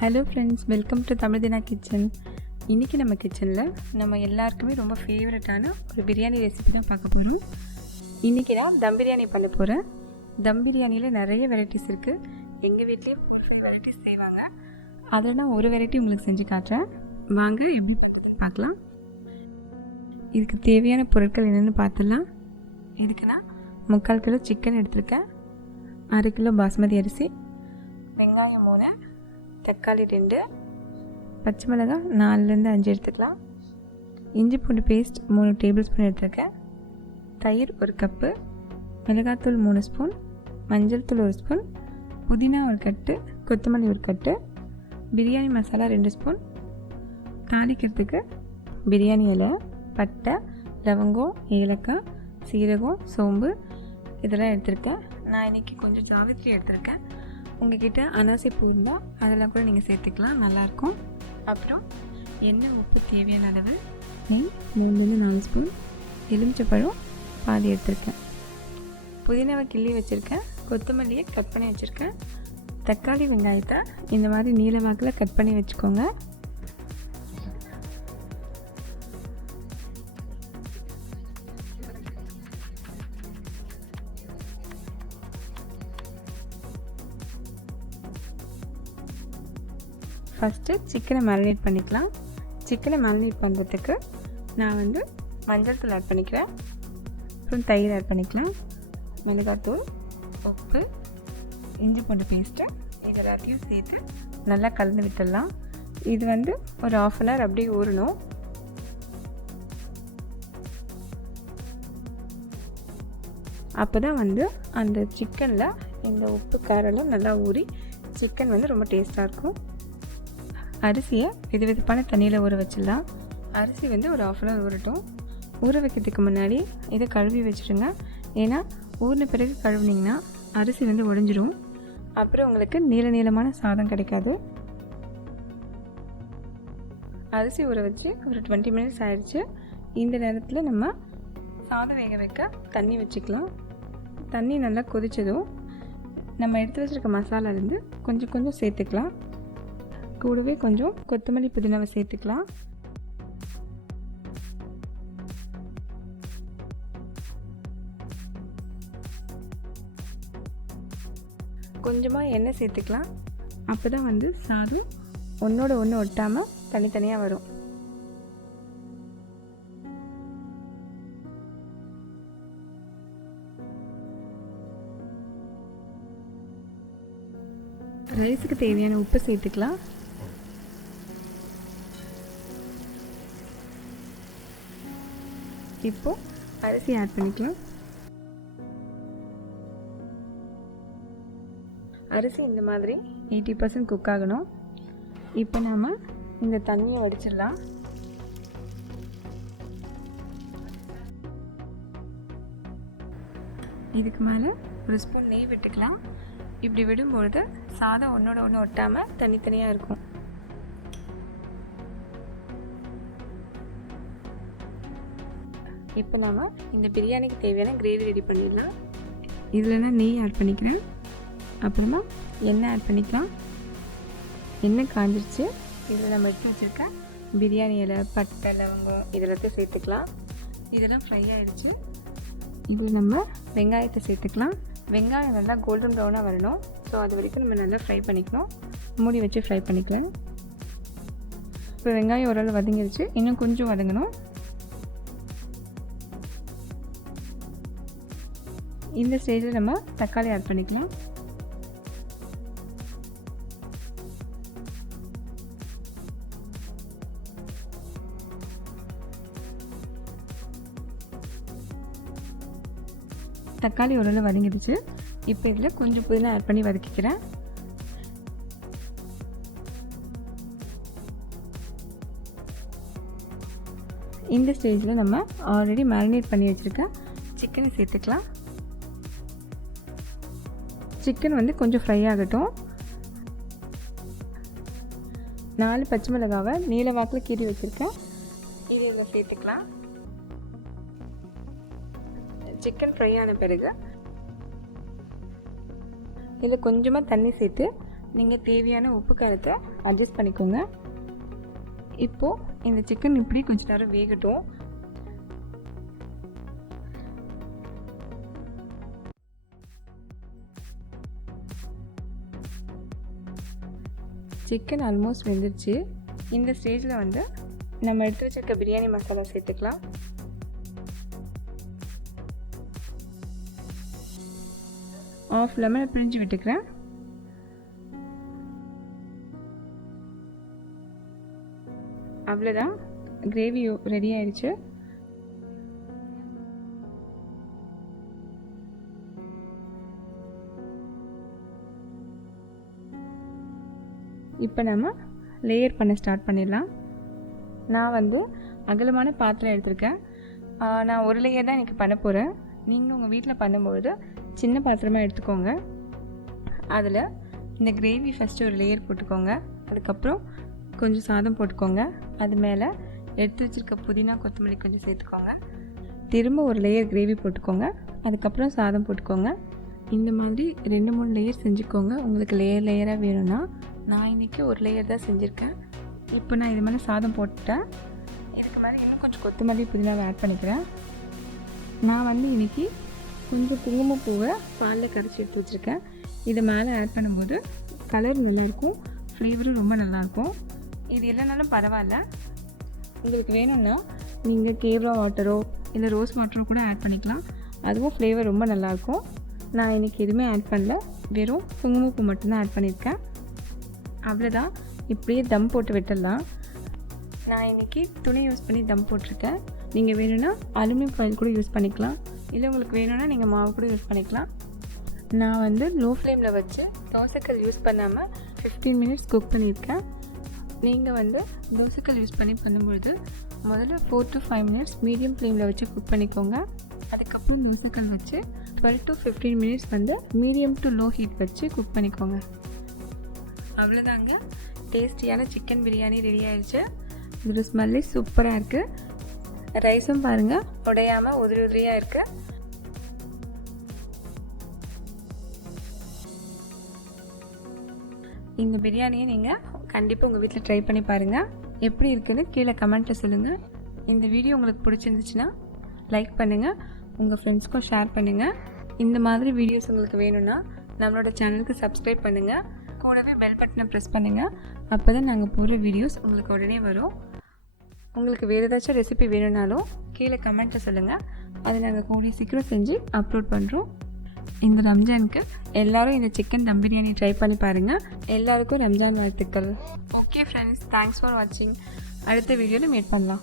Hello friends, welcome to Tamil Dina kitchen. இன்றைக்கி நம்ம கிச்சனில் நம்ம எல்லாருக்குமே ரொம்ப ஃபேவரட்டான ஒரு பிரியாணி ரெசிபி தான் பார்க்க போகிறோம். இன்றைக்கி நான் தம் பிரியாணி பண்ண போகிறேன். தம் பிரியாணியில் நிறைய வெரைட்டிஸ் இருக்குது. எங்கள் வீட்லேயும் வெரைட்டிஸ் செய்வாங்க. அதில் நான் ஒரு வெரைட்டி உங்களுக்கு செஞ்சு காட்டுறேன். வாங்க எப்படி பார்க்கலாம். இதுக்கு தேவையான பொருட்கள் என்னென்னு பார்த்துடலாம். இதுக்கு நான் 3/4 கிலோ சிக்கன் எடுத்திருக்கேன், 1/2 கிலோ பாஸ்மதி அரிசி, வெங்காயம் 3, தக்காளி 2, பச்சை மிளகாய் 4லேருந்து 5 எடுத்துக்கலாம், இஞ்சி பூண்டு பேஸ்ட் 3 டேபிள் ஸ்பூன் எடுத்துருக்கேன், தயிர் 1 கப்பு, மிளகாத்தூள் 3 ஸ்பூன், மஞ்சள் தூள் 1 ஸ்பூன், புதினா 1 கட்டு, கொத்தமல்லி 1 கட்டு, பிரியாணி மசாலா 2 ஸ்பூன், தாளிக்கிறதுக்கு பிரியாணி இலை, பட்டை, லவங்கம், ஏலக்காய், சீரகம், சோம்பு இதெல்லாம் எடுத்திருக்கேன். நான் இன்றைக்கி கொஞ்சம் ஜாவித்ரி எடுத்திருக்கேன். உங்கள்கிட்ட அனாசி பூ இருந்தால் அதெல்லாம் கூட நீங்கள் சேர்த்துக்கலாம், நல்லாயிருக்கும். அப்புறம் எண்ணெய், உப்பு தேவையான அளவு, நெய் 3-4 ஸ்பூன், எலுமிச்சப்பழம் பாதி எடுத்திருக்கேன், புதினாவை கிள்ளி வச்சுருக்கேன், கொத்தமல்லியை கட் பண்ணி வச்சுருக்கேன், தக்காளி வெங்காயத்தை இந்த மாதிரி நீல வாக்கில் கட் பண்ணி வச்சுக்கோங்க. ஃபஸ்ட்டு சிக்கனை மேரினேட் பண்ணிக்கலாம். சிக்கனை மேரினேட் பண்ணுறதுக்கு நான் மஞ்சள் தூள் ஆட் பண்ணிக்கிறேன், அப்புறம் தயிர் ஆட் பண்ணிக்கலாம், மிளகாத்தூள், உப்பு, இஞ்சி பூண்டு பேஸ்ட்டு இது எல்லாத்தையும் சேர்த்து நல்லா கலந்து விட்டுடலாம். இது ஒரு 1/2 அன் ஹவர் அப்படியே ஊறணும். அப்போ தான் அந்த சிக்கனில் இந்த உப்பு காரெல்லாம் நல்லா ஊறி சிக்கன் ரொம்ப டேஸ்ட்டாக இருக்கும். அரிசியை வெதுவெதுப்பான தண்ணியில் ஊற வச்சிடலாம். அரிசி ஒரு 1/2 அன் ஹவர் ஊறட்டும். ஊற வைக்கிறதுக்கு முன்னாடி இதை கழுவி வச்சுடுங்க. ஏன்னா ஊறின பிறகு கழுவுனிங்கன்னா அரிசி உடைஞ்சிரும். அப்புறம் உங்களுக்கு நீளமான சாதம் கிடைக்காது. அரிசி ஊற வச்சு ஒரு 20 மினிட்ஸ் ஆயிடுச்சு. இந்த நேரத்தில் நம்ம சாதம் வேக வைக்க தண்ணி வச்சுக்கலாம். தண்ணி நல்லா கொதிச்சதும் நம்ம எடுத்து வச்சுருக்க மசாலாலேருந்து கொஞ்சம் சேர்த்துக்கலாம். கூடவே கொஞ்சம் கொத்தமல்லி, புதினாவை சேர்த்துக்கலாம். கொஞ்சமாக எண்ணெய் சேர்த்துக்கலாம். அப்போ தான் சாதம் ஒன்றோட ஒன்று ஒட்டாமல் தனித்தனியாக வரும். ரைஸுக்கு தேவையான உப்பு சேர்த்துக்கலாம். இப்போது அரிசி ஆட் பண்ணிக்கலாம். அரிசி இந்த மாதிரி 80% குக் ஆகணும். இப்போ நாம் இந்த தண்ணியை வடிச்சிடலாம். இதுக்கு மேலே ஒரு ஸ்பூன் நெய் விட்டுக்கலாம். இப்படி விடும்பொழுது சாதம் ஒன்றோட ஒன்று ஒட்டாமல் தனித்தனியாக இருக்கும். இப்போ நாம் இந்த பிரியாணிக்கு தேவையான கிரேவி ரெடி பண்ணிடலாம். இதில் நான் நெய் ஆட் பண்ணிக்கிறேன், அப்புறமா எண்ணெய் ஆட் பண்ணிக்கலாம். எண்ணெய் காஞ்சிருச்சு. இதில் நம்ம எடுத்து வச்சுருக்க பிரியாணி இலை, பட்டை, லவங்கம் இதெல்லாத்தையும் சேர்த்துக்கலாம். இதெல்லாம் ஃப்ரை ஆகிடுச்சு. இதில் நம்ம வெங்காயத்தை சேர்த்துக்கலாம். வெங்காயம் நல்லா கோல்டன் ப்ரௌனாக வரணும். ஸோ அது வரைக்கும் நம்ம நல்லா ஃப்ரை பண்ணிக்கணும். மூடி வச்சு ஃப்ரை பண்ணிக்கலாம். இப்போ வெங்காயம் ஓரளவு வதங்கிடுச்சு, இன்னும் கொஞ்சம் வதங்கணும். இந்த ஸ்டேஜில் நம்ம தக்காளி ஆட் பண்ணிக்கலாம். தக்காளி ஓரளவு வதங்கிடுச்சு. இப்போ இதில் கொஞ்சம் புதினா ஆட் பண்ணி வதக்கிக்கிறேன். இந்த ஸ்டேஜில் நம்ம ஆல்ரெடி மேரினேட் பண்ணி வச்சுருக்க சிக்கனை சேர்த்துக்கலாம். சிக்கன் கொஞ்சம் ஃப்ரை ஆகட்டும். 4 பச்சை மிளகாவை நீல வாக்கில் கீறி வச்சுருக்கேன். இது இதில் சேர்த்துக்கலாம். சிக்கன் ஃப்ரை ஆன பிறகு இதில் கொஞ்சமாக தண்ணி சேர்த்து நீங்கள் தேவையான உப்பு காரத்தை அட்ஜஸ்ட் பண்ணிக்கோங்க. இப்போது இந்த சிக்கன் இப்படி கொஞ்சம் நேரம் வேகட்டும். சிக்கன் ஆல்மோஸ்ட் வெந்துருச்சு. இந்த ஸ்டேஜில் வந்து நம்ம எடுத்து வச்சிருக்க பிரியாணி மசாலா சேர்த்துக்கலாம். ஆஃப் லெமனை பிழிஞ்சு விட்டுக்கிறேன். அவ்வளோதான், கிரேவி ரெடி ஆயிடுச்சு. இப்போ நம்ம லேயர் பண்ண ஸ்டார்ட் பண்ணிடலாம். நான் வந்து அகலமான பாத்திரம் எடுத்திருக்கேன். நான் ஒரு லேயர் தான் இன்றைக்கி பண்ண போகிறேன். நீங்கள் உங்கள் வீட்டில் பண்ணும்போது சின்ன பாத்திரமாக எடுத்துக்கோங்க. அதில் இந்த கிரேவி ஃபஸ்ட்டு ஒரு லேயர் போட்டுக்கோங்க. அதுக்கப்புறம் கொஞ்சம் சாதம் போட்டுக்கோங்க. அது மேலே எடுத்து வச்சுருக்க புதினா கொத்தமல்லி கொஞ்சம் சேர்த்துக்கோங்க. திரும்ப ஒரு லேயர் கிரேவி போட்டுக்கோங்க. அதுக்கப்புறம் சாதம் போட்டுக்கோங்க. இந்த மாதிரி 2-3 லேயர் செஞ்சுக்கோங்க. உங்களுக்கு லேயராக வேணும்னா. நான் இன்றைக்கி ஒரு லேயர் தான் செஞ்சுருக்கேன். இப்போ நான் இது மேலே சாதம் போட்டுட்டேன். இதுக்கு மேலே இன்னும் கொஞ்சம் கொத்தமல்லி புதினாவை ஆட் பண்ணிக்கிறேன். நான் வந்து இன்றைக்கி கொஞ்சம் குங்குமப்பூவை பாலில் கரைச்சி எடுத்து வச்சுருக்கேன். இதை மேலே ஆட் பண்ணும்போது கலர் நல்லாயிருக்கும், ஃப்ளேவரும் ரொம்ப நல்லாயிருக்கும். இது இல்லைனாலும் பரவாயில்ல. உங்களுக்கு வேணும்னா நீங்கள் கேவ்ரா வாட்டரோ இல்லை ரோஸ் வாட்டரோ கூட ஆட் பண்ணிக்கலாம். அதுவும் ஃப்ளேவர் ரொம்ப நல்லாயிருக்கும். நான் இன்றைக்கி எதுவுமே ஆட் பண்ணல, வெறும் குங்குமப்பூ மட்டும்தான் ஆட் பண்ணியிருக்கேன். அவ்வளோதான், இப்படியே தம் போட்டு விட்டுடலாம். நான் இன்றைக்கி துணி யூஸ் பண்ணி தம் போட்டிருக்கேன். நீங்கள் வேணும்னா அலுமினியம் ஃபாயில் கூட யூஸ் பண்ணிக்கலாம். இல்லை உங்களுக்கு வேணும்னா நீங்கள் மாவு கூட யூஸ் பண்ணிக்கலாம். நான் வந்து லோ ஃப்ளேமில் வச்சு தோசைக்கல் யூஸ் பண்ணாமல் 15 மினிட்ஸ் குக் பண்ணியிருக்கேன். நீங்கள் வந்து தோசைக்கல் யூஸ் பண்ணி பண்ணும்பொழுது முதல்ல 4 to 5 மினிட்ஸ் மீடியம் ஃப்ளேமில் வச்சு குக் பண்ணிக்கோங்க. அதுக்கப்புறம் தோசைக்கல் வச்சு 12 to 15 மினிட்ஸ் வந்து மீடியம் டு லோ ஹீட் வச்சு குக் பண்ணிக்கோங்க. அவ்வளோதாங்க, டேஸ்டியான சிக்கன் பிரியாணி ரெடி ஆயிடுச்சு. இதோட ஸ்மெல்லே சூப்பராக இருக்குது. ரைஸும் பாருங்கள் உடையாமல் உதிரி உதிரியாக இருக்குது. இந்த பிரியாணியை நீங்கள் கண்டிப்பாக உங்கள் வீட்டில் ட்ரை பண்ணி பாருங்கள். எப்படி இருக்குன்னு கீழே கமெண்ட்டில் சொல்லுங்கள். இந்த வீடியோ உங்களுக்கு பிடிச்சிருந்துச்சுன்னா லைக் பண்ணுங்கள், உங்கள் ஃப்ரெண்ட்ஸ்க்கும் ஷேர் பண்ணுங்கள். இந்த மாதிரி வீடியோஸ் உங்களுக்கு வேணும்னா நம்மளோட சேனலுக்கு சப்ஸ்கிரைப் பண்ணுங்கள். கூடவே பெல் பட்டனை ப்ரெஸ் பண்ணுங்கள். அப்போ தான் நாங்கள் போடுற வீடியோஸ் உங்களுக்கு உடனே வரும். உங்களுக்கு வேறு ஏதாச்சும் ரெசிபி வேணும்னாலும் கீழே கமெண்ட்டில் சொல்லுங்கள். அதை நாங்கள் கூடிய சீக்கிரம் செஞ்சு அப்லோட் பண்ணுறோம். இந்த ரம்ஜானுக்கு எல்லோரும் இந்த சிக்கன் தம் பிரியாணி ட்ரை பண்ணி பாருங்கள். எல்லாருக்கும் ரம்ஜான் வாழ்த்துக்கள். ஓகே ஃப்ரெண்ட்ஸ், தேங்க்ஸ் ஃபார் வாட்சிங். அடுத்த வீடியோவில் மீட் பண்ணலாம்.